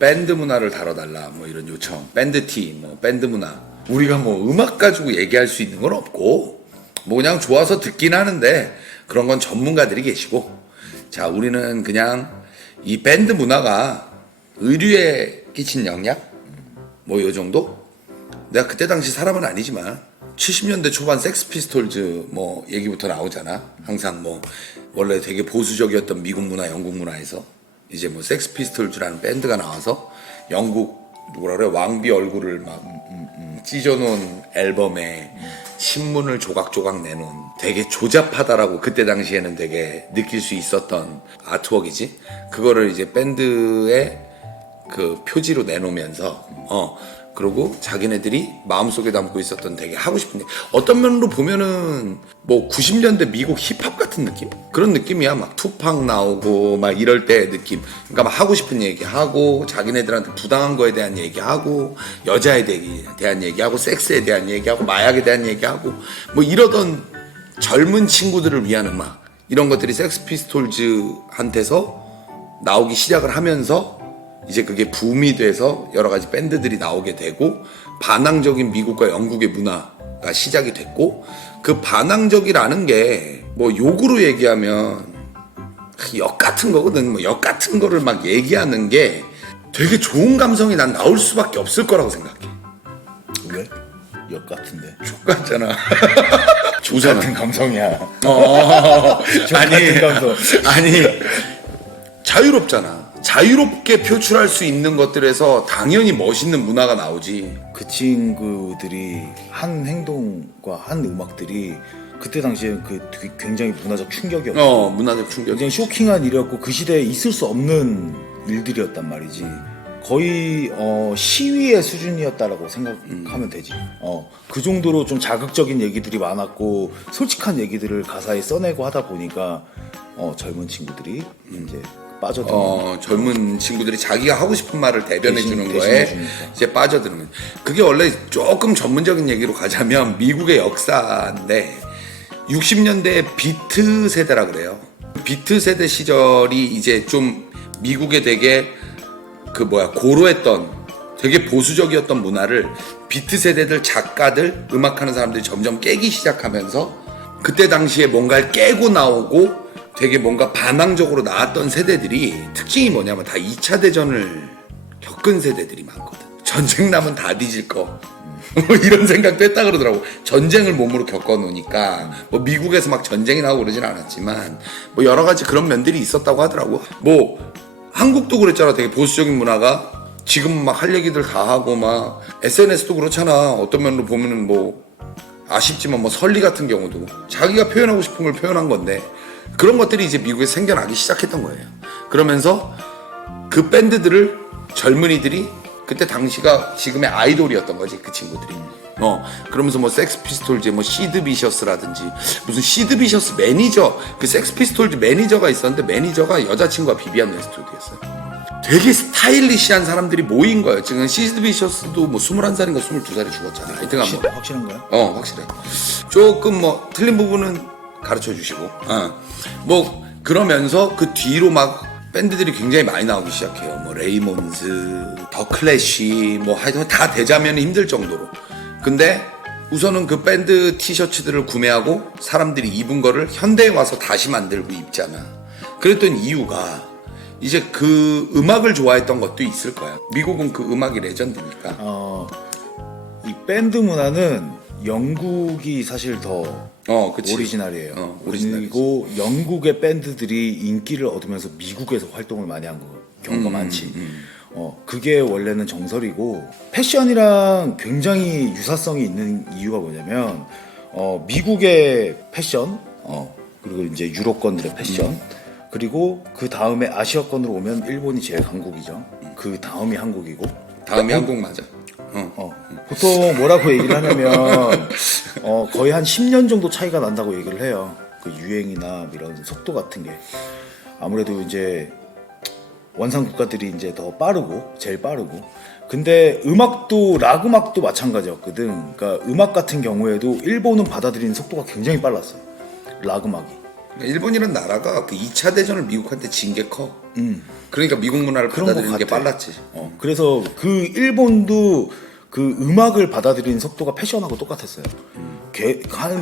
밴드 문화를 다뤄달라 뭐 이런 요청, 밴드 티, 뭐 밴드 문화. 우리가 뭐 음악 가지고 얘기할 수 있는 건 없고 뭐 그냥 좋아서 듣긴 하는데 그런 건 전문가들이 계시고, 자 우리는 그냥 이 밴드 문화가 의류에 끼친 영향 뭐 요 정도. 내가 그때 당시 사람은 아니지만 70년대 초반 섹스피스톨즈 뭐 얘기부터 나오잖아. 항상 뭐 원래 되게 보수적이었던 미국 문화, 영국 문화에서 이제 뭐 섹스피스톨즈라는 밴드가 나와서 영국 뭐라 그래 왕비 얼굴을 막 찢어놓은 앨범에 신문을 조각조각 내놓은 되게 조잡하다라고 그때 당시에는 되게 느낄 수 있었던 아트웍이지. 그거를 이제 밴드의 그 표지로 내놓으면서 그리고 자기네들이 마음속에 담고 있었던 되게 하고 싶은 얘기. 어떤 면으로 보면은 뭐 90년대 미국 힙합 같은 느낌? 그런 느낌이야. 막 투팍 나오고 막 이럴 때 느낌. 그러니까 막 하고 싶은 얘기하고 자기네들한테 부당한 거에 대한 얘기하고 여자에 대한 얘기하고 섹스에 대한 얘기하고 마약에 대한 얘기하고 뭐 이러던 젊은 친구들을 위한 음악. 이런 것들이 섹스피스톨즈한테서 나오기 시작을 하면서 이제 그게 붐이 돼서 여러 가지 밴드들이 나오게 되고 반항적인 미국과 영국의 문화가 시작이 됐고, 그 반항적이라는 게 뭐 욕으로 얘기하면 역 같은 거거든. 뭐 역 같은 거를 막 얘기하는 게 되게 좋은 감성이 난 나올 수밖에 없을 거라고 생각해. 왜? 역 같은데. 족 같잖아. 족 같은 감성이야. 족 아니, 같은 감성. 아니 자유롭잖아. 자유롭게 표출할 수 있는 것들에서 당연히 멋있는 문화가 나오지. 그 친구들이 한 행동과 한 음악들이 그때 당시에 그 되게 굉장히 문화적 충격이었고 문화적 충격. 굉장히 쇼킹한 일이었고 그 시대에 있을 수 없는 일들이었단 말이지. 거의 시위의 수준이었다라고 생각하면 되지. 그 정도로 좀 자극적인 얘기들이 많았고 솔직한 얘기들을 가사에 써내고 하다 보니까 젊은 친구들이 이제 빠져드는 젊은 친구들이 자기가 하고 싶은 말을 대변해 주는 거에 대신해주니까. 이제 빠져드는. 그게 원래 조금 전문적인 얘기로 가자면 미국의 역사인데 60년대 비트 세대라 그래요. 비트 세대 시절이 이제 좀 미국에 되게 고로했던 되게 보수적이었던 문화를 비트 세대들, 작가들, 음악하는 사람들이 점점 깨기 시작하면서 그때 당시에 뭔가를 깨고 나오고 되게 뭔가 반항적으로 나왔던 세대들이 특징이 뭐냐면 다 2차 대전을 겪은 세대들이 많거든. 전쟁 나면 다 뒤질 거. 뭐 이런 생각도 했다 그러더라고. 전쟁을 몸으로 겪어놓으니까 뭐 미국에서 막 전쟁이 나고 그러진 않았지만 뭐 여러 가지 그런 면들이 있었다고 하더라고. 뭐 한국도 그랬잖아. 되게 보수적인 문화가 지금 막 할 얘기들 다 하고 막 SNS도 그렇잖아. 어떤 면으로 보면은 뭐 아쉽지만 뭐 설리 같은 경우도 자기가 표현하고 싶은 걸 표현한 건데 그런 것들이 이제 미국에서 생겨나기 시작했던 거예요. 그러면서 그 밴드들을 젊은이들이 그때 당시가 지금의 아이돌이었던 거지, 그 친구들이. 그러면서 뭐 섹스피스톨즈, 뭐 시드 비셔스라든지 무슨 시드 비셔스 매니저, 그 섹스피스톨즈 매니저가 있었는데 매니저가 여자친구가 비비안 웨스트우드였어요. 되게 스타일리시한 사람들이 모인 거예요. 지금 시드 비셔스도 뭐 21살인가 22살에 죽었잖아. 하여튼 한번. 확실한가요? 확실해. 조금 뭐 틀린 부분은 가르쳐 주시고. 뭐 그러면서 그 뒤로 막 밴드들이 굉장히 많이 나오기 시작해요. 뭐 레이몬즈, 더 클래시, 뭐 하여튼 다 대자면 힘들 정도로. 근데 우선은 그 밴드 티셔츠들을 구매하고 사람들이 입은 거를 현대에 와서 다시 만들고 입잖아. 그랬던 이유가 이제 그 음악을 좋아했던 것도 있을 거야. 미국은 그 음악이 레전드니까. 이 밴드 문화는 영국이 사실 더 그치. 오리지널이에요. 오리지널이지. 그리고 영국의 밴드들이 인기를 얻으면서 미국에서 활동을 많이 한 경우가 많지. 그게 원래는 정설이고 패션이랑 굉장히 유사성이 있는 이유가 뭐냐면 미국의 패션 그리고 이제 유럽권들의 패션 그리고 그 다음에 아시아권으로 오면 일본이 제일 강국이죠. 그 다음이 한국이고 다음이 한국 맞아. 보통 뭐라고 얘기를 하냐면 거의 한 10년 정도 차이가 난다고 얘기를 해요. 그 유행이나 이런 속도 같은 게 아무래도 이제 원상 국가들이 이제 더 빠르고 제일 빠르고. 근데 음악도 락 음악도 마찬가지였거든. 그러니까 음악 같은 경우에도 일본은 받아들이는 속도가 굉장히 빨랐어요. 락 음악이. 일본이란 나라가 그 2차 대전을 미국한테 진 게 커. 그러니까 미국 문화를 그런 것 받아들이는 게 같아. 빨랐지. 그래서 그 일본도 그 음악을 받아들이는 속도가 패션하고 똑같았어요.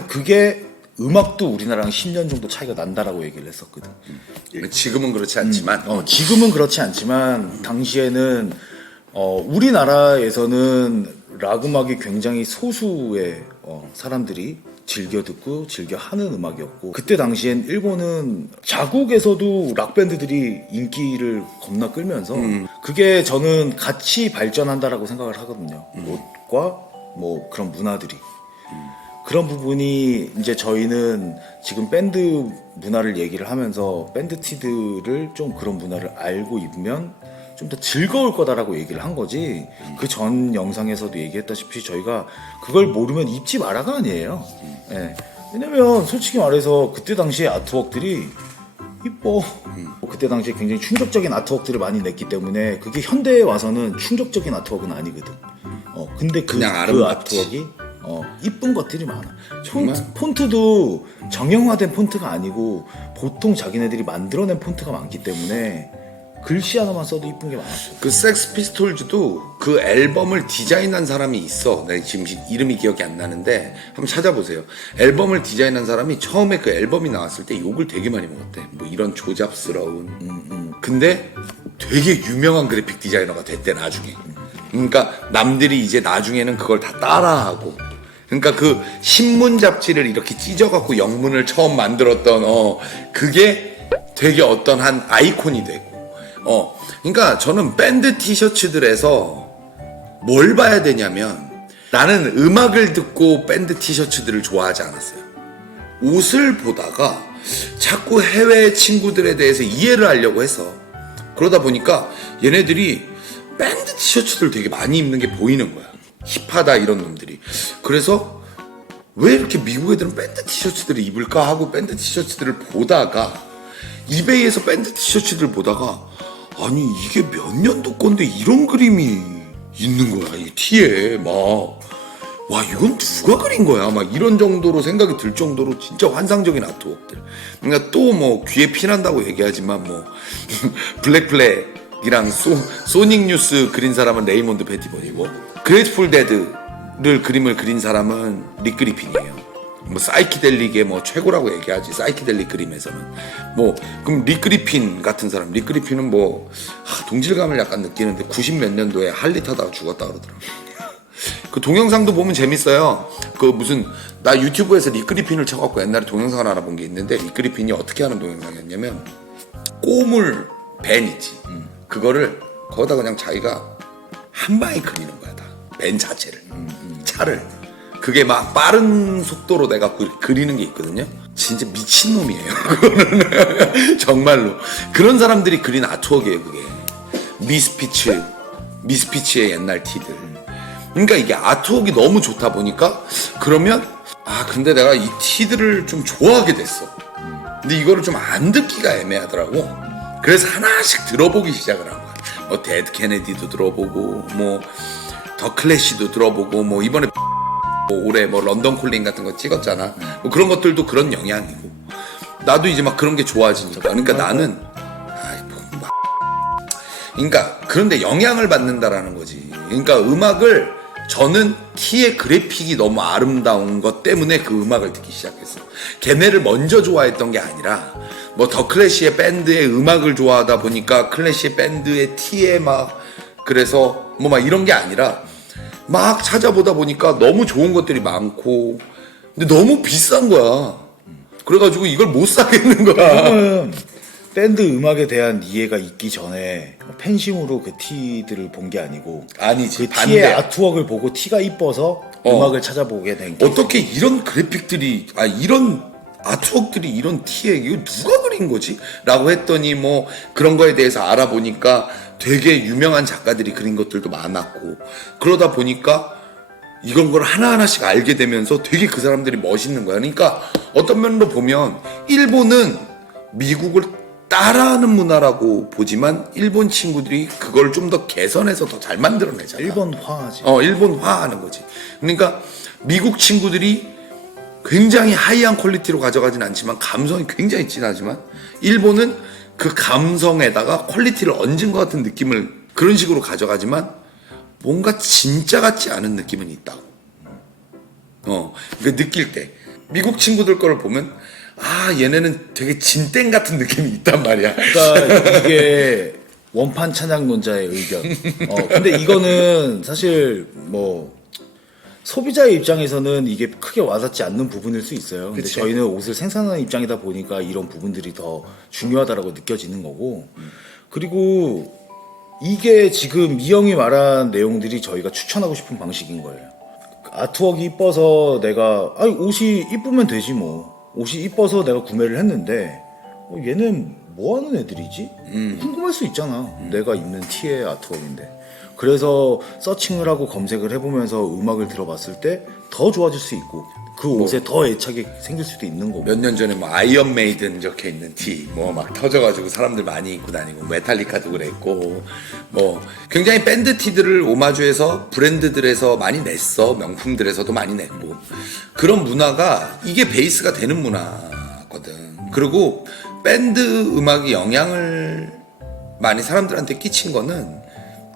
그게 음악도 우리나라랑 10년 정도 차이가 난다라고 얘기를 했었거든. 지금은 그렇지 않지만 지금은 그렇지 않지만 당시에는 우리나라에서는 락 음악이 굉장히 소수의 사람들이 즐겨 듣고 즐겨 하는 음악이었고, 그때 당시엔 일본은 자국에서도 락 밴드들이 인기를 겁나 끌면서 그게 저는 같이 발전한다라고 생각을 하거든요. 옷과 뭐 그런 문화들이. 그런 부분이 이제 저희는 지금 밴드 문화를 얘기를 하면서 밴드 티들을 좀 그런 문화를 알고 입으면 좀 더 즐거울 거다라고 얘기를 한 거지. 그 전 영상에서도 얘기했다시피 저희가 그걸 모르면 입지 마라가 아니에요. 예. 왜냐면 솔직히 말해서 그때 당시에 아트웍들이 이뻐. 그때 당시에 굉장히 충격적인 아트웍들을 많이 냈기 때문에 그게 현대에 와서는 충격적인 아트웍은 아니거든. 근데 그냥 그 아름답지. 아트웍이 이쁜 것들이 많아. 폰트도 정형화된 폰트가 아니고 보통 자기네들이 만들어낸 폰트가 많기 때문에 글씨 하나만 써도 이쁜 게 많았어. 그 섹스 피스톨즈도 그 앨범을 디자인한 사람이 있어. 내가 지금 이름이 기억이 안 나는데 한번 찾아보세요. 앨범을 디자인한 사람이 처음에 그 앨범이 나왔을 때 욕을 되게 많이 먹었대. 뭐 이런 조잡스러운. 근데 되게 유명한 그래픽 디자이너가 됐대 나중에. 그러니까 남들이 이제 나중에는 그걸 다 따라하고. 그러니까 그 신문 잡지를 이렇게 찢어갖고 영문을 처음 만들었던 그게 되게 어떤 한 아이콘이 되고. 그러니까 저는 밴드 티셔츠들에서 뭘 봐야 되냐면, 나는 음악을 듣고 밴드 티셔츠들을 좋아하지 않았어요. 옷을 보다가 자꾸 해외 친구들에 대해서 이해를 하려고 해서, 그러다 보니까 얘네들이 밴드 티셔츠들 되게 많이 입는 게 보이는 거야. 힙하다 이런 놈들이. 그래서 왜 이렇게 미국 애들은 밴드 티셔츠들을 입을까 하고 밴드 티셔츠들을 보다가, 이베이에서 밴드 티셔츠들 보다가, 아니 이게 몇 년도 건데 이런 그림이 있는 거야 이 티에. 막 와 이건 누가 그린 거야 막 이런 정도로 생각이 들 정도로 진짜 환상적인 아트웍들. 그러니까 또 뭐 귀에 피난다고 얘기하지만 뭐 블랙이랑 소닉 뉴스 그린 사람은 레이몬드 패티번이고, 그레이트풀 데드를 그림을 그린 사람은 릭 그리핀이에요. 뭐 사이키델릭의 뭐 최고라고 얘기하지, 사이키델릭 그림에서는. 뭐 그럼 릭 그리핀 같은 사람, 릭 그리핀은 뭐 동질감을 약간 느끼는데 90 몇 년도에 할리 타다가 죽었다 그러더라고. 그 동영상도 보면 재밌어요. 그 무슨 나 유튜브에서 릭 그리핀을 쳐갖고 옛날에 동영상을 알아본 게 있는데, 릭 그리핀이 어떻게 하는 동영상이었냐면, 꼬물 밴 있지, 그거를 거기다 그냥 자기가 한 방에 그리는 거야 다, 밴 자체를, 차를. 그게 막 빠른 속도로 내가 그리는 게 있거든요. 진짜 미친놈이에요 그거는. 정말로 그런 사람들이 그린 아트웍이에요 그게. 미스피치의 옛날 티들. 그러니까 이게 아트웍이 너무 좋다 보니까, 그러면 근데 내가 이 티들을 좀 좋아하게 됐어. 근데 이거를 좀 안 듣기가 애매하더라고. 그래서 하나씩 들어보기 시작을 한 거야. 뭐 데드 케네디도 들어보고, 뭐 더 클래시도 들어보고, 뭐 이번에 뭐 올해 뭐 런던 콜링 같은 거 찍었잖아. 뭐 그런 것들도 그런 영향이고, 나도 이제 막 그런 게 좋아지니까. 그러니까 나는 그러니까 그런데 영향을 받는다라는 거지. 그러니까 음악을, 저는 티의 그래픽이 너무 아름다운 것 때문에 그 음악을 듣기 시작했어. 걔네를 먼저 좋아했던 게 아니라, 뭐 더 클래시의 밴드의 음악을 좋아하다 보니까 클래시의 밴드의 티에 막, 그래서 뭐 막 이런 게 아니라 막 찾아보다 보니까 너무 좋은 것들이 많고, 근데 너무 비싼 거야. 그래가지고 이걸 못 사겠는 거야. 밴드 음악에 대한 이해가 있기 전에 팬심으로 그 티들을 본 게 아니고, 아니지, 그 반대. 티의 아트웍을 보고 티가 이뻐서 음악을 찾아보게 된 게. 어떻게 이런 그래픽들이, 이런 아트웍들이 이런 티에 이거 누가 그린 거지? 라고 했더니 뭐 그런 거에 대해서 알아보니까 되게 유명한 작가들이 그린 것들도 많았고, 그러다 보니까 이런 걸 하나하나씩 알게 되면서 되게 그 사람들이 멋있는 거야. 그러니까 어떤 면으로 보면 일본은 미국을 따라하는 문화라고 보지만, 일본 친구들이 그걸 좀 더 개선해서 더 잘 만들어내잖아. 일본화하지. 일본화하는 거지. 그러니까 미국 친구들이 굉장히 하이한 퀄리티로 가져가진 않지만 감성이 굉장히 진하지만 일본은 그 감성에다가 퀄리티를 얹은 것 같은 느낌을 그런 식으로 가져가지만 뭔가 진짜 같지 않은 느낌은 있다고. 그 느낄 때 미국 친구들 거를 보면 아 얘네는 되게 진땡 같은 느낌이 있단 말이야. 그러니까 이게 원판 찬양론자의 의견. 근데 이거는 사실 뭐 소비자의 입장에서는 이게 크게 와닿지 않는 부분일 수 있어요. 근데 그치. 저희는 옷을 생산하는 입장이다 보니까 이런 부분들이 더 중요하다라고 느껴지는 거고. 그리고 이게 지금 이 형이 말한 내용들이 저희가 추천하고 싶은 방식인 거예요. 아트웍이 이뻐서 내가 아니 옷이 이쁘면 되지 뭐. 옷이 이뻐서 내가 구매를 했는데 얘는 뭐 하는 애들이지? 궁금할 수 있잖아. 내가 입는 티의 아트웍인데. 그래서 서칭을 하고 검색을 해보면서 음악을 들어봤을 때 더 좋아질 수 있고 그 옷에 더 애착이 생길 수도 있는 거고. 몇 년 전에 뭐 아이언 메이든 적혀 있는 티 뭐 막 터져가지고 사람들 많이 입고 다니고 메탈리카도 그랬고 뭐 굉장히 밴드 티들을 오마주해서 브랜드들에서 많이 냈어. 명품들에서도 많이 냈고 그런 문화가 이게 베이스가 되는 문화거든. 그리고 밴드 음악이 영향을 많이 사람들한테 끼친 거는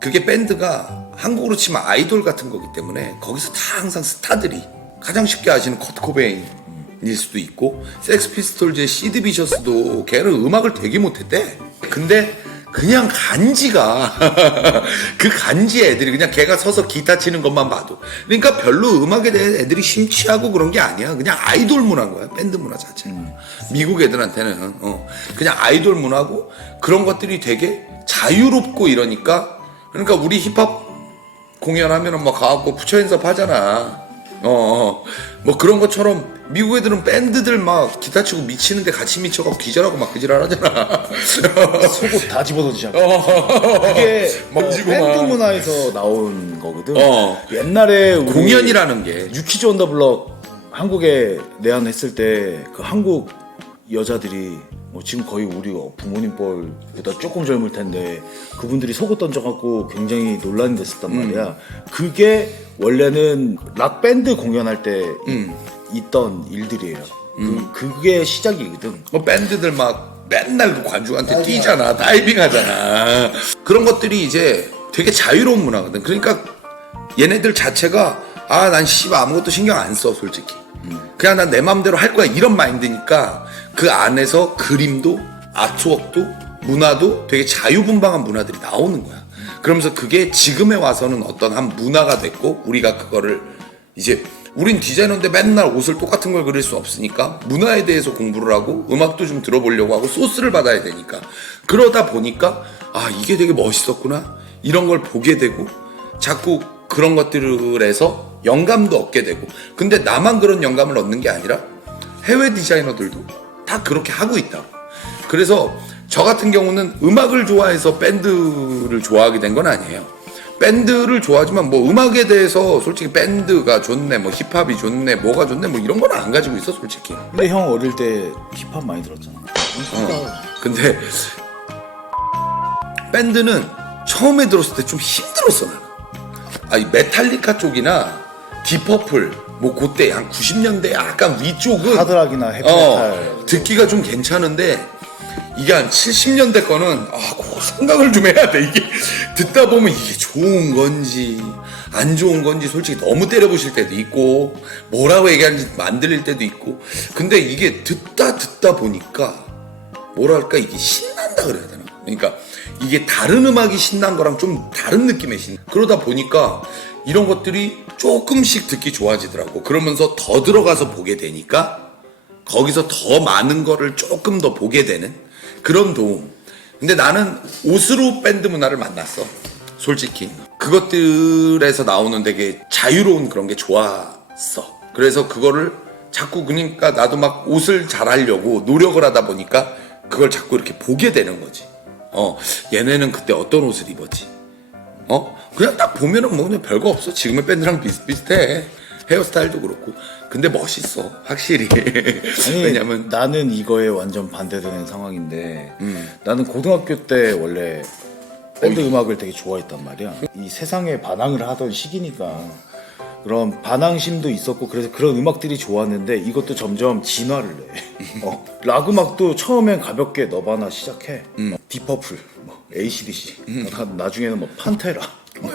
그게 밴드가 한국으로 치면 아이돌 같은 거기 때문에 거기서 다 항상 스타들이 가장 쉽게 아시는 커트 코베인일 수도 있고 섹스 피스톨즈의 시드 비셔스도 걔는 음악을 되게 못했대. 근데 그냥 간지가 그 간지 애들이 그냥 걔가 서서 기타 치는 것만 봐도 그러니까 별로 음악에 대해 애들이 심취하고 그런 게 아니야. 그냥 아이돌 문화인 거야. 밴드 문화 자체가. 미국 애들한테는 그냥 아이돌 문화고 그런 것들이 되게 자유롭고 이러니까 그러니까 우리 힙합 공연하면은 막 가갖고 부처연습 하잖아. 뭐 그런 것처럼 미국 애들은 밴드들 막 기타 치고 미치는데 같이 미쳐갖고 기절하고 막 그지랄 하잖아. 속옷 다 집어던지잖아. 그게 뭐 막 밴드 문화에서 나온 거거든. 어. 옛날에 우리 공연이라는 게 유키즈 온 더 블럭 한국에 내한했을 때 그 한국 여자들이 뭐 지금 거의 우리 부모님 뻘보다 조금 젊을 텐데 그분들이 속옷 던져갖고 굉장히 논란이 됐었단 말이야. 그게 원래는 락 밴드 공연할 때 있던 일들이에요. 그게 시작이거든. 뭐 밴드들 막 맨날 그 관중한테 뛰잖아. 다이빙 하잖아. 그런 것들이 이제 되게 자유로운 문화거든. 그러니까 얘네들 자체가 아, 난 씨발 아무것도 신경 안 써, 솔직히. 그냥 난 내 맘대로 할 거야. 이런 마인드니까 그 안에서 그림도 아트웍도 문화도 되게 자유분방한 문화들이 나오는 거야. 그러면서 그게 지금에 와서는 어떤 한 문화가 됐고 우리가 그거를 이제 우린 디자이너인데 맨날 옷을 똑같은 걸 그릴 수 없으니까 문화에 대해서 공부를 하고 음악도 좀 들어보려고 하고 소스를 받아야 되니까 그러다 보니까 아 이게 되게 멋있었구나 이런 걸 보게 되고 자꾸 그런 것들에서 영감도 얻게 되고 근데 나만 그런 영감을 얻는 게 아니라 해외 디자이너들도 다 그렇게 하고 있다고. 그래서 저 같은 경우는 음악을 좋아해서 밴드를 좋아하게 된 건 아니에요. 밴드를 좋아하지만 뭐 음악에 대해서 솔직히 밴드가 좋네 뭐 힙합이 좋네 뭐가 좋네 뭐 이런 건 안 가지고 있어 솔직히. 근데 형 어릴 때 힙합 많이 들었잖아. 근데 밴드는 처음에 들었을 때 좀 힘들었어 나는. 아니 메탈리카 쪽이나 디퍼플 뭐 그때 한 90년대 약간 위쪽은 하드락이나 헤비메탈 듣기가 좀 괜찮은데 이게 한 70년대 거는 그 생각을 좀 해야 돼. 이게 듣다 보면 이게 좋은 건지 안 좋은 건지 솔직히 너무 때려부실 때도 있고 뭐라고 얘기하는지 안 들릴 때도 있고 근데 이게 듣다 보니까 뭐랄까 이게 신난다 그래야 되나. 그러니까 이게 다른 음악이 신난 거랑 좀 다른 느낌의 그러다 보니까 이런 것들이 조금씩 듣기 좋아지더라고. 그러면서 더 들어가서 보게 되니까 거기서 더 많은 거를 조금 더 보게 되는 그런 도움. 근데 나는 옷으로 밴드 문화를 만났어. 솔직히. 그것들에서 나오는 되게 자유로운 그런 게 좋았어. 그래서 그거를 자꾸 그러니까 나도 막 옷을 잘하려고 노력을 하다 보니까 그걸 자꾸 이렇게 보게 되는 거지. 얘네는 그때 어떤 옷을 입었지? 그냥 딱 보면은 뭐 그냥 별거 없어. 지금의 밴드랑 비슷비슷해. 헤어스타일도 그렇고. 근데 멋있어. 확실히. 아니, 왜냐면 나는 이거에 완전 반대되는 상황인데 나는 고등학교 때 원래 밴드 음악을 되게 좋아했단 말이야. 이 세상에 반항을 하던 시기니까 그런 반항심도 있었고 그래서 그런 음악들이 좋았는데 이것도 점점 진화를 해. 락 음악도 처음엔 가볍게 너바나 시작해. 디퍼플, 뭐 AC/DC, 나중에는 뭐 판테라.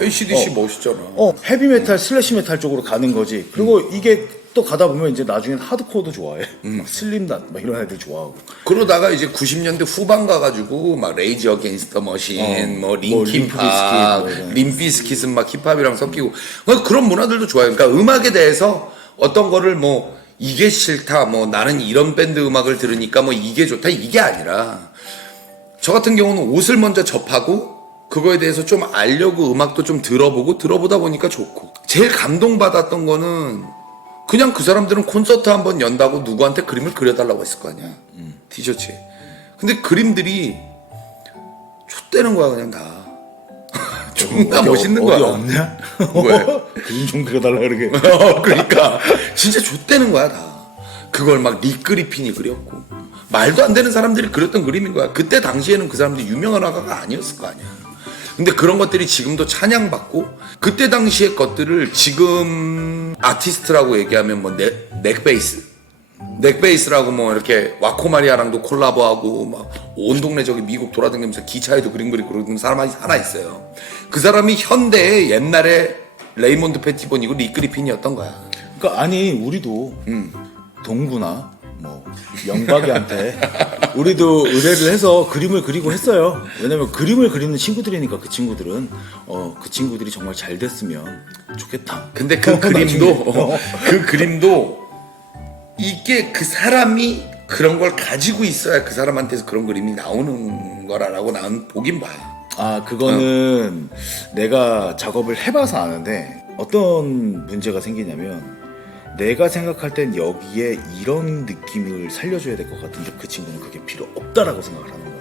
AC/DC 멋있잖아. 헤비메탈, 슬래시 메탈 쪽으로 가는 거지. 그리고 이게 또 가다 보면 이제 나중엔 하드코어도 좋아해. 막 슬림단, 막 이런 애들 좋아하고. 그러다가 이제 90년대 후반 가가지고 막 레이지 어게인스트 더 머신, 뭐 링킨 파, 림비스킷은 막 힙합이랑 섞이고 그런 문화들도 좋아요. 그러니까 음악에 대해서 어떤 거를 뭐 이게 싫다, 뭐 나는 이런 밴드 음악을 들으니까 뭐 이게 좋다 이게 아니라 저 같은 경우는 옷을 먼저 접하고 그거에 대해서 좀 알려고 음악도 좀 들어보고 들어보다 보니까 좋고 제일 감동받았던 거는 그냥 그 사람들은 콘서트 한번 연다고 누구한테 그림을 그려달라고 했을 거 아니야. 티셔츠에. 근데 그림들이 좆되는 거야 그냥 다. 존나 멋있는 거야. 어디 없냐? 왜? 그림 좀 그려달라 그러게. 그러니까 진짜 좆되는 거야 다. 그걸 막 릭 그리핀이 그렸고 말도 안 되는 사람들이 그렸던 그림인 거야. 그때 당시에는 그 사람들이 유명한 화가가 아니었을 거 아니야. 근데 그런 것들이 지금도 찬양받고 그때 당시의 것들을 지금 아티스트라고 얘기하면 뭐 넥베이스라고 뭐 이렇게 와코마리아랑도 콜라보하고 막 온 동네 저기 미국 돌아다니면서 기차에도 그림 그리고 그러는 사람이 하나 있어요. 그 사람이 현대의 옛날에 레이몬드 패티본이고 릭 그리핀이었던 거야. 그러니까 아니 우리도 동구나 뭐 영박이한테 우리도 의뢰를 해서 그림을 그리고 했어요. 왜냐면 그림을 그리는 친구들이니까 그 친구들은 그 친구들이 정말 잘 됐으면 좋겠다. 근데 그 그림도 이게 그 사람이 그런 걸 가지고 있어야 그 사람한테서 그런 그림이 나오는 거라고 나는 보긴 봐요. 아 그거는 내가 작업을 해봐서 아는데 어떤 문제가 생기냐면 내가 생각할 땐 여기에 이런 느낌을 살려줘야 될 것 같은데 그 친구는 그게 필요 없다라고 생각을 하는 거야.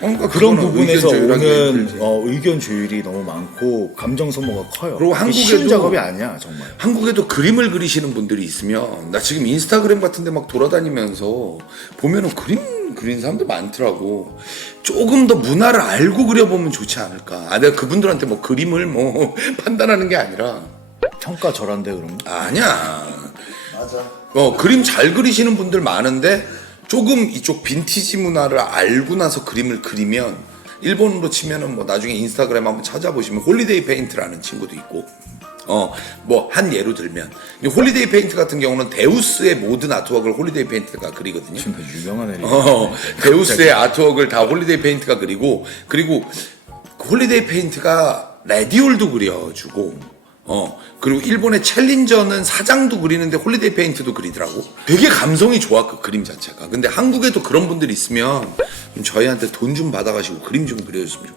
그러니까 그런 부분에서 의견 오는 의견 조율이 너무 많고 감정 소모가 커요. 그리고 그게 쉬운 한국에도- 작업이 아니야 정말. 한국에도 그림을 그리시는 분들이 있으면 나 지금 인스타그램 같은 데 막 돌아다니면서 보면은 그림 그리는 사람들 많더라고. 조금 더 문화를 알고 그려보면 좋지 않을까. 내가 그분들한테 뭐 그림을 뭐 판단하는 게 아니라 평가절한데 그러면? 아니야. 맞아. 그림 잘 그리시는 분들 많은데 조금 이쪽 빈티지 문화를 알고 나서 그림을 그리면 일본으로 치면은 뭐 나중에 인스타그램 한번 찾아보시면 홀리데이 페인트라는 친구도 있고 뭐 한 예로 들면 이 홀리데이 페인트 같은 경우는 데우스의 모든 아트웍을 홀리데이 페인트가 그리거든요. 지금 유명한 애리. 데우스의 아트웍을 다 홀리데이 페인트가 그리고 그 홀리데이 페인트가 레디올도 그려주고 그리고 일본의 챌린저는 사장도 그리는데 홀리데이 페인트도 그리더라고. 되게 감성이 좋아 그 그림 자체가. 근데 한국에도 그런 분들 있으면 좀 저희한테 돈 좀 받아가지고 그림 좀 그려줬으면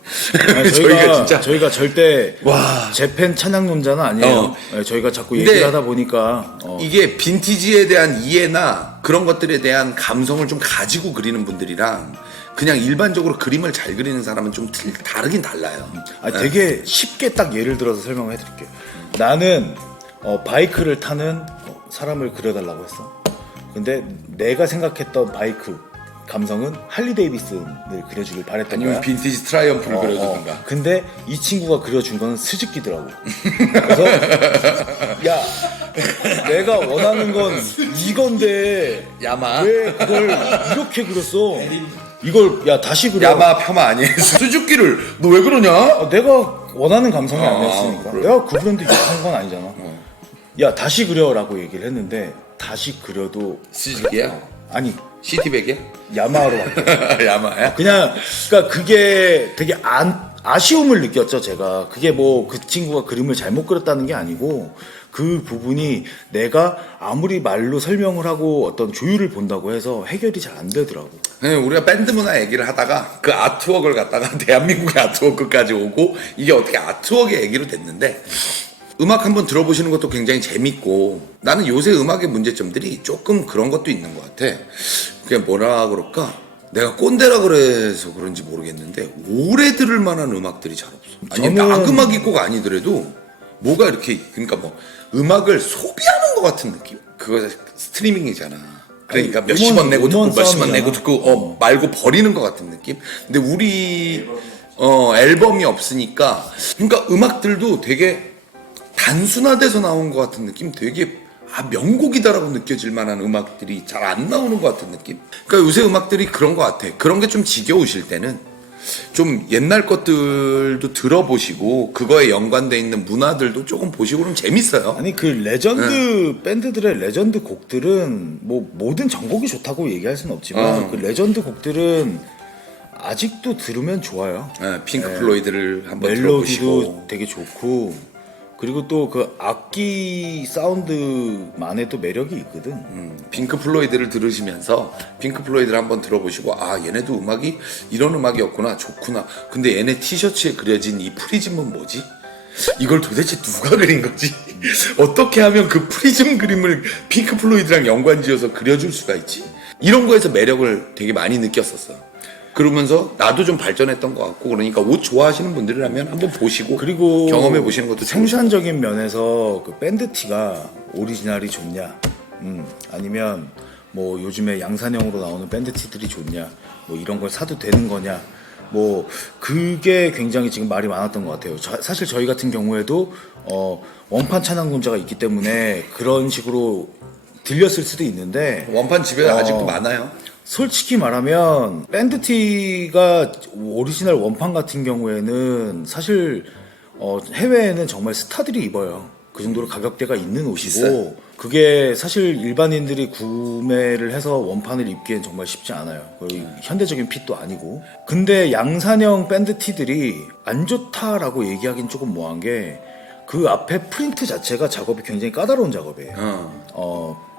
좋겠어요. 저희가 절대 와. 재팬 찬양론자는 아니에요. 네, 저희가 자꾸 근데 얘기를 하다 보니까 이게 빈티지에 대한 이해나 그런 것들에 대한 감성을 좀 가지고 그리는 분들이랑 그냥 일반적으로 그림을 잘 그리는 사람은 좀 다르긴 달라요. 되게 쉽게 딱 예를 들어서 설명을 해드릴게요. 나는 바이크를 타는 사람을 그려달라고 했어. 근데 내가 생각했던 바이크 감성은 할리 데이비슨을 그려주길 바랬던 아니면 거야. 빈티지 트라이엄프를 그려주든가. 근데 이 친구가 그려준 거는 스즈키더라고. 그래서 야 내가 원하는 건 이건데 야마. 왜 그걸 이렇게 그렸어? 이걸 야 다시 그려. 야마 폄하 아니에요? 수줍기를 너 왜 그러냐? 내가 원하는 감성이 아니었으니까. 그래. 내가 그 브랜드 욕한 건 아니잖아. 야 다시 그려라고 얘기를 했는데 다시 그려도 수줍기야? 아니 시티백이야? 야마하로 바뀌었어. 야마야? 그냥 그러니까 그게 되게 아쉬움을 느꼈죠 제가. 그게 뭐 그 친구가 그림을 잘못 그렸다는 게 아니고 그 부분이 내가 아무리 말로 설명을 하고 어떤 조율을 본다고 해서 해결이 잘 안 되더라고. 네, 우리가 밴드 문화 얘기를 하다가 그 아트웍을 갖다가 대한민국의 아트워크까지 오고 이게 어떻게 아트웍의 얘기로 됐는데 음악 한번 들어보시는 것도 굉장히 재밌고 나는 요새 음악의 문제점들이 조금 그런 것도 있는 것 같아. 그게 뭐라 그럴까? 내가 꼰대라 그래서 그런지 모르겠는데 오래 들을 만한 음악들이 잘 없어. 아니 악음악이 꼭 아니더라도 뭐가 이렇게 그러니까 뭐 음악을 소비하는 것 같은 느낌? 그거 스트리밍이잖아. 그러니까 아니, 몇십 원 내고 듣고 몇십 원 싸움이잖아. 내고 듣고 말고 버리는 것 같은 느낌? 근데 우리 앨범이 없으니까 그러니까 음악들도 되게 단순화돼서 나온 것 같은 느낌? 되게 명곡이다라고 느껴질 만한 음악들이 잘 안 나오는 것 같은 느낌? 그러니까 요새 음악들이 그런 것 같아. 그런 게 좀 지겨우실 때는 좀 옛날 것들도 들어보시고 그거에 연관돼 있는 문화들도 조금 보시고 그러면 재밌어요. 아니 그 레전드 밴드들의 레전드 곡들은 뭐 모든 전곡이 좋다고 얘기할 수는 없지만 그 레전드 곡들은 아직도 들으면 좋아요. 핑크 플로이드를 한번 멜로디도 들어보시고 되게 좋고 그리고 또 그 악기 사운드만의 또 매력이 있거든. 핑크 플로이드를 들으시면서 핑크 플로이드를 한번 들어보시고 얘네도 음악이 이런 음악이었구나, 좋구나. 근데 얘네 티셔츠에 그려진 이 프리즘은 뭐지? 이걸 도대체 누가 그린 거지? 어떻게 하면 그 프리즘 그림을 핑크 플로이드랑 연관지어서 그려줄 수가 있지? 이런 거에서 매력을 되게 많이 느꼈었어. 그러면서 나도 좀 발전했던 것 같고, 그러니까 옷 좋아하시는 분들이라면 한번 보시고 그리고 경험해 보시는 것도 좋을 생산적인 면에서 그 밴드 티가 오리지널이 좋냐, 아니면 뭐 요즘에 양산형으로 나오는 밴드 티들이 좋냐, 뭐 이런 걸 사도 되는 거냐, 뭐 그게 굉장히 지금 말이 많았던 것 같아요. 사실 저희 같은 경우에도 원판 찬양군자가 있기 때문에 그런 식으로 들렸을 수도 있는데 원판 집에 아직도 많아요. 솔직히 말하면 밴드티가 오리지널 원판 같은 경우에는 사실 해외에는 정말 스타들이 입어요. 그 정도로 가격대가 있는 옷이고 비싸요. 그게 사실 일반인들이 구매를 해서 원판을 입기엔 정말 쉽지 않아요. 거의 현대적인 핏도 아니고. 근데 양산형 밴드티들이 안 좋다라고 얘기하기는 조금 뭐한 게 그 앞에 프린트 자체가 작업이 굉장히 까다로운 작업이에요.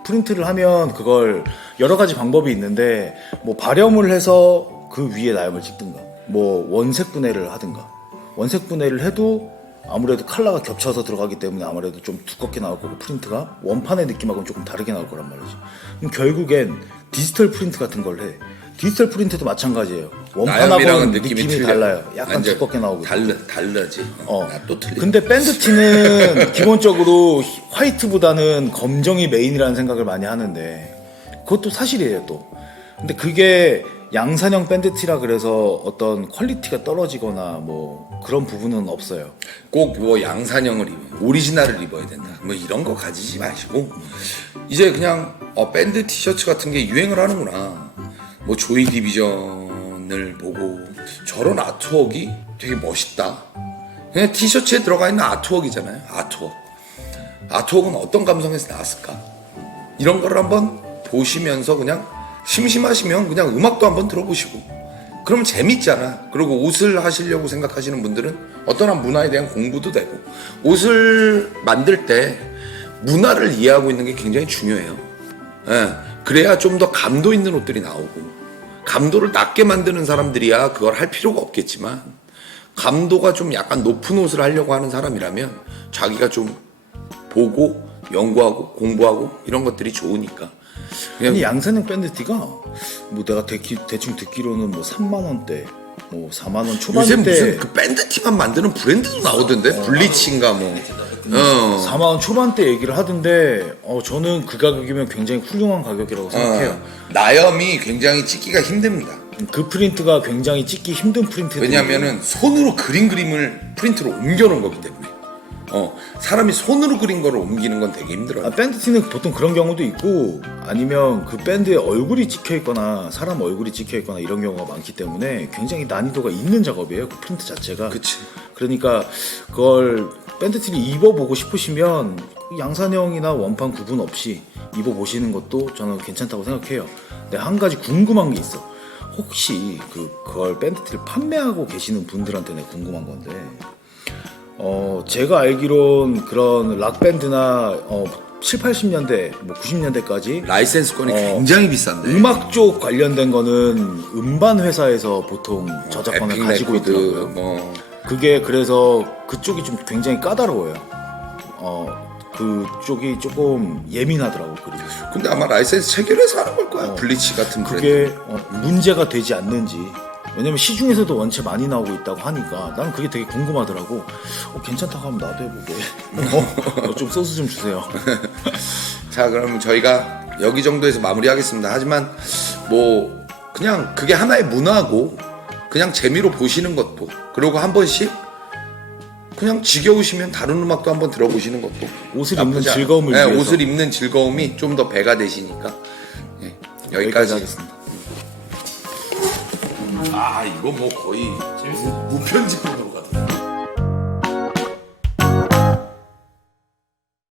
프린트를 하면 그걸 여러 가지 방법이 있는데 뭐 발염을 해서 그 위에 나염을 찍든가 뭐 원색 분해를 하든가 원색 분해를 해도 아무래도 컬러가 겹쳐서 들어가기 때문에 아무래도 좀 두껍게 나올 거고 프린트가 원판의 느낌하고는 조금 다르게 나올 거란 말이지. 그럼 결국엔 디지털 프린트 같은 걸 해. 디지털 프린트도 마찬가지예요. 원판하고는 느낌이 틀려요. 달라요. 약간 완전 두껍게 나오고. 다르지. 나또 틀려. 근데 밴드티는 기본적으로 화이트보다는 검정이 메인이라는 생각을 많이 하는데 그것도 사실이에요 또. 근데 그게 양산형 밴드티라 그래서 어떤 퀄리티가 떨어지거나 뭐 그런 부분은 없어요. 꼭 뭐 양산형을 오리지널을 입어야 된다. 뭐 이런 거 가지지 마시고 이제 그냥 밴드 티셔츠 같은 게 유행을 하는구나. 뭐 조이 디비전을 보고 저런 아트웍이 되게 멋있다. 그냥 티셔츠에 들어가 있는 아트웍이잖아요. 아트웍은 어떤 감성에서 나왔을까? 이런 거를 한번 보시면서 그냥 심심하시면 그냥 음악도 한번 들어보시고 그러면 재밌잖아. 그리고 옷을 하시려고 생각하시는 분들은 어떤 한 문화에 대한 공부도 되고 옷을 만들 때 문화를 이해하고 있는 게 굉장히 중요해요. 그래야 좀 더 감도 있는 옷들이 나오고 감도를 낮게 만드는 사람들이야 그걸 할 필요가 없겠지만 감도가 좀 약간 높은 옷을 하려고 하는 사람이라면 자기가 좀 보고 연구하고 공부하고 이런 것들이 좋으니까 아니 양산형 밴드티가 뭐 내가 대충 듣기로는 뭐 3만 원대 뭐 4만 원 요새 초반대 무슨 그 밴드티만 만드는 브랜드도 나오던데 블리치인가 뭐 4만 원 초반대 얘기를 하던데 저는 그 가격이면 굉장히 훌륭한 가격이라고 생각해요. 나염이 굉장히 찍기가 힘듭니다. 그 프린트가 굉장히 찍기 힘든 프린트. 왜냐면은 손으로 그린 그림을 프린트로 옮겨놓은 거기 때문에 사람이 손으로 그린 거를 옮기는 건 되게 힘들어요. 밴드티는 보통 그런 경우도 있고 아니면 그 밴드에 얼굴이 찍혀 있거나 사람 얼굴이 찍혀 있거나 이런 경우가 많기 때문에 굉장히 난이도가 있는 작업이에요. 그 프린트 자체가. 그치. 그러니까 그걸 밴드티를 입어보고 싶으시면 양산형이나 원판 구분 없이 입어보시는 것도 저는 괜찮다고 생각해요. 근데 한 가지 궁금한 게 있어. 혹시 그걸 밴드티를 판매하고 계시는 분들한테 내가 궁금한 건데 제가 알기론 그런 락밴드나 7, 80년대, 뭐 90년대까지 라이센스권이 굉장히 비싼데 음악 쪽 관련된 거는 음반 회사에서 보통 저작권을 에픽 가지고 레코드, 있더라고요. 뭐 그게 그래서 그쪽이 좀 굉장히 까다로워요. 그쪽이 조금 예민하더라고. 그리고 근데 아마 라이센스 체결해서 하는 걸 거야. 블리치 같은 브랜드. 그게 문제가 되지 않는지. 왜냐면 시중에서도 원체 많이 나오고 있다고 하니까 나는 그게 되게 궁금하더라고. 괜찮다고 하면 나도 해보게. 좀 소스 좀 주세요. 자, 그럼 저희가 여기 정도에서 마무리하겠습니다. 하지만 뭐 그냥 그게 하나의 문화고 그냥 재미로 보시는 것도 그리고 한 번씩 그냥 지겨우시면 다른 음악도 한번 들어보시는 것도 옷을 입는 나쁘지 않아요. 즐거움을 네, 위해서. 옷을 입는 즐거움이 좀 더 배가 되시니까 네, 여기까지 하겠습니다. 아 이거 뭐 거의 무편집으로